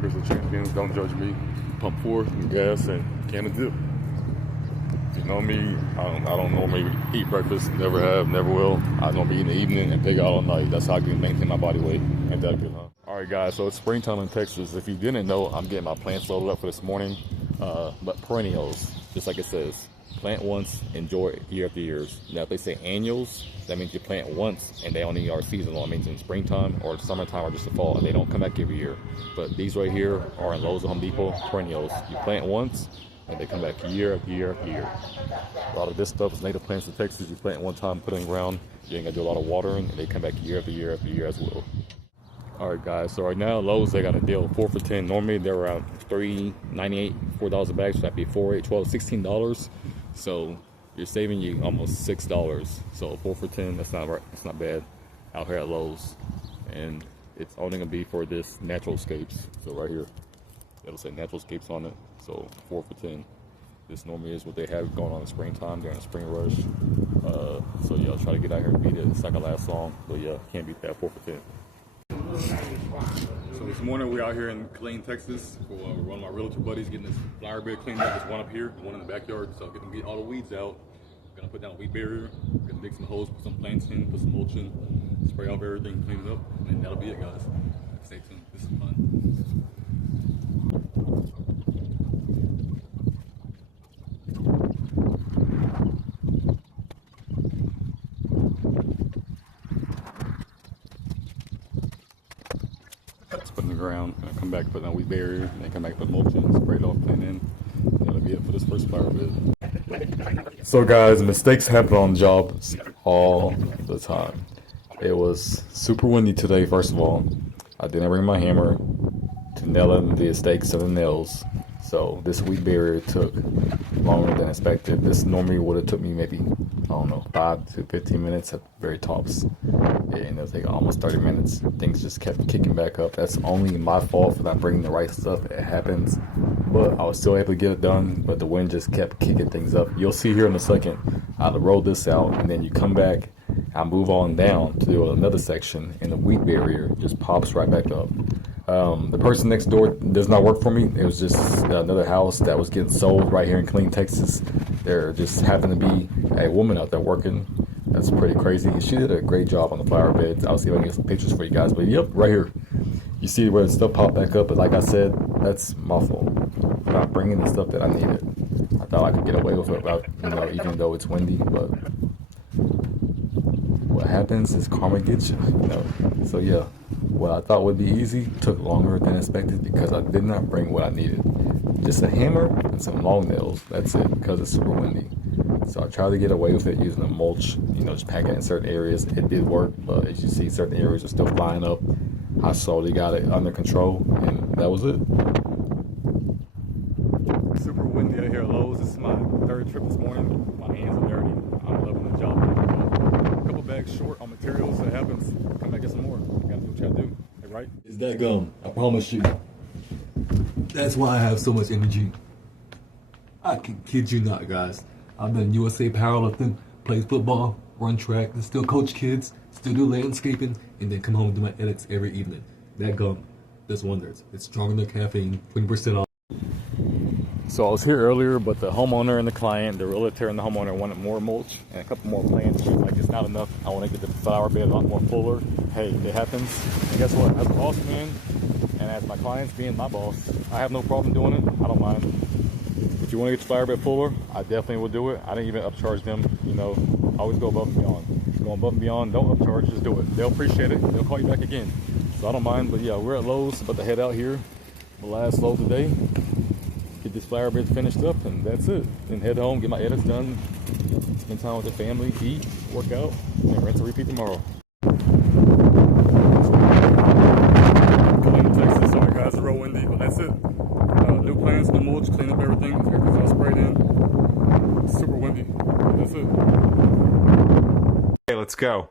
Breakfast of Champions. Don't judge me. Pump 4, gas, and can of dip. You know me, I don't normally eat breakfast. Never have, never will. I don't be in the evening and pig out all night. That's how I can maintain my body weight. Ain't that good, huh? All right, guys, so it's springtime in Texas. If you didn't know, I'm getting my plants loaded up for this morning. But perennials, just like it says, plant once, enjoy year after years. Now, if they say annuals, that means you plant once and they only are seasonal. It means in springtime or summertime or just the fall, and they don't come back every year. But these right here are in Lowe's or Home Depot, perennials. You plant once and they come back year after year after year. A lot of this stuff is native plants in Texas. You plant one time, put it in the ground, you ain't gonna do a lot of watering, and they come back year after year after year as well. All right, guys, so right now Lowe's, they got a deal 4 for $10. Normally they're around $3.98, $4 a bag, so that'd be $4, $8, $12, $16. So you're saving you almost $6. So 4 for $10, that's not bad out here at Lowe's. And it's only gonna be for this natural escapes. So right here, it'll say natural escapes on it. So 4 for $10. This normally is what they have going on in springtime during the spring rush. So yeah, I'll try to get out here and beat it. It's not gonna last long, but yeah, can't beat that 4 for $10. So this morning we're out here in Killeen, Texas for one of my realtor buddies getting this flower bed cleaned up. There's one up here, one in the backyard. So get all the weeds out. Gonna put down a weed barrier. Gonna dig some holes, put some plants in, put some mulch in, spray off everything, clean it up, and then that'll be it, guys. Stay tuned. This is fun. Put in the ground, and come back, put down a weed barrier, and then come back, put mulch in, spray it off, clean in. That'll be it for this first flower bed. So guys, mistakes happen on jobs all the time. It was super windy today, first of all. I didn't bring my hammer to nail in the stakes of the nails. So this weed barrier took longer than expected. This normally would have took me maybe, I don't know, 5 to 15 minutes at the very tops. And it'll take almost 30 minutes. Things just kept kicking back up. That's only my fault for not bringing the right stuff. It happens. But I was still able to get it done, but the wind just kept kicking things up. You'll see here in a second, I'll roll this out, and then you come back, I move on down to do another section, and the weed barrier just pops right back up. The person next door does not work for me. It was just another house that was getting sold right here in Killeen, Texas. There just happened to be a woman out there working. That's pretty crazy. She did a great job on the flower beds. I'll see if I can get some pictures for you guys. But yep, right here. You see where the stuff popped back up. But like I said, that's my fault for not bringing the stuff that I needed. I thought I could get away with it, without, even though it's windy. But what happens is karma gets you, So yeah, what I thought would be easy took longer than expected because I did not bring what I needed. Just a hammer and some long nails. That's it, because it's super windy. So I tried to get away with it using a mulch, just packing it in certain areas. It did work, but as you see, certain areas are still flying up. I slowly got it under control, and that was it. Super windy out here at Lowe's. This is my third trip this morning. My hands are dirty. I'm loving the job. A couple bags short on materials. That happens. Come back, get some more. You gotta do what you gotta do. Hey, right? It's that gum. I promise you. That's why I have so much energy. I can kid you not, guys. I've done USA powerlifting, played football, run track, and still coach kids, still do landscaping, and then come home and do my edits every evening. That gum does wonders. It's stronger than caffeine, 20% off. So I was here earlier, but the homeowner and the client, the realtor and the homeowner wanted more mulch and a couple more plants. She was like, it's not enough. I want to get the flower bed a lot more fuller. Hey, it happens. And guess what? As a boss man, and as my clients being my boss, I have no problem doing it. I don't mind. If you want to get the flower bed fuller, I definitely will do it. I didn't even upcharge them. Always go above and beyond. Go above and beyond, don't upcharge, just do it. They'll appreciate it. They'll call you back again. So I don't mind. But yeah, we're at Lowe's, about to head out here. The last load today. Get this flower bed finished up, and that's it. Then head home, get my edits done, spend time with the family, eat, work out, and rinse and repeat tomorrow. Killeen, Texas. Sorry guys, it's real windy, but that's it. New plants, new mulch, clean up everything. Everything's all sprayed in. Super windy. That's it. Okay, let's go.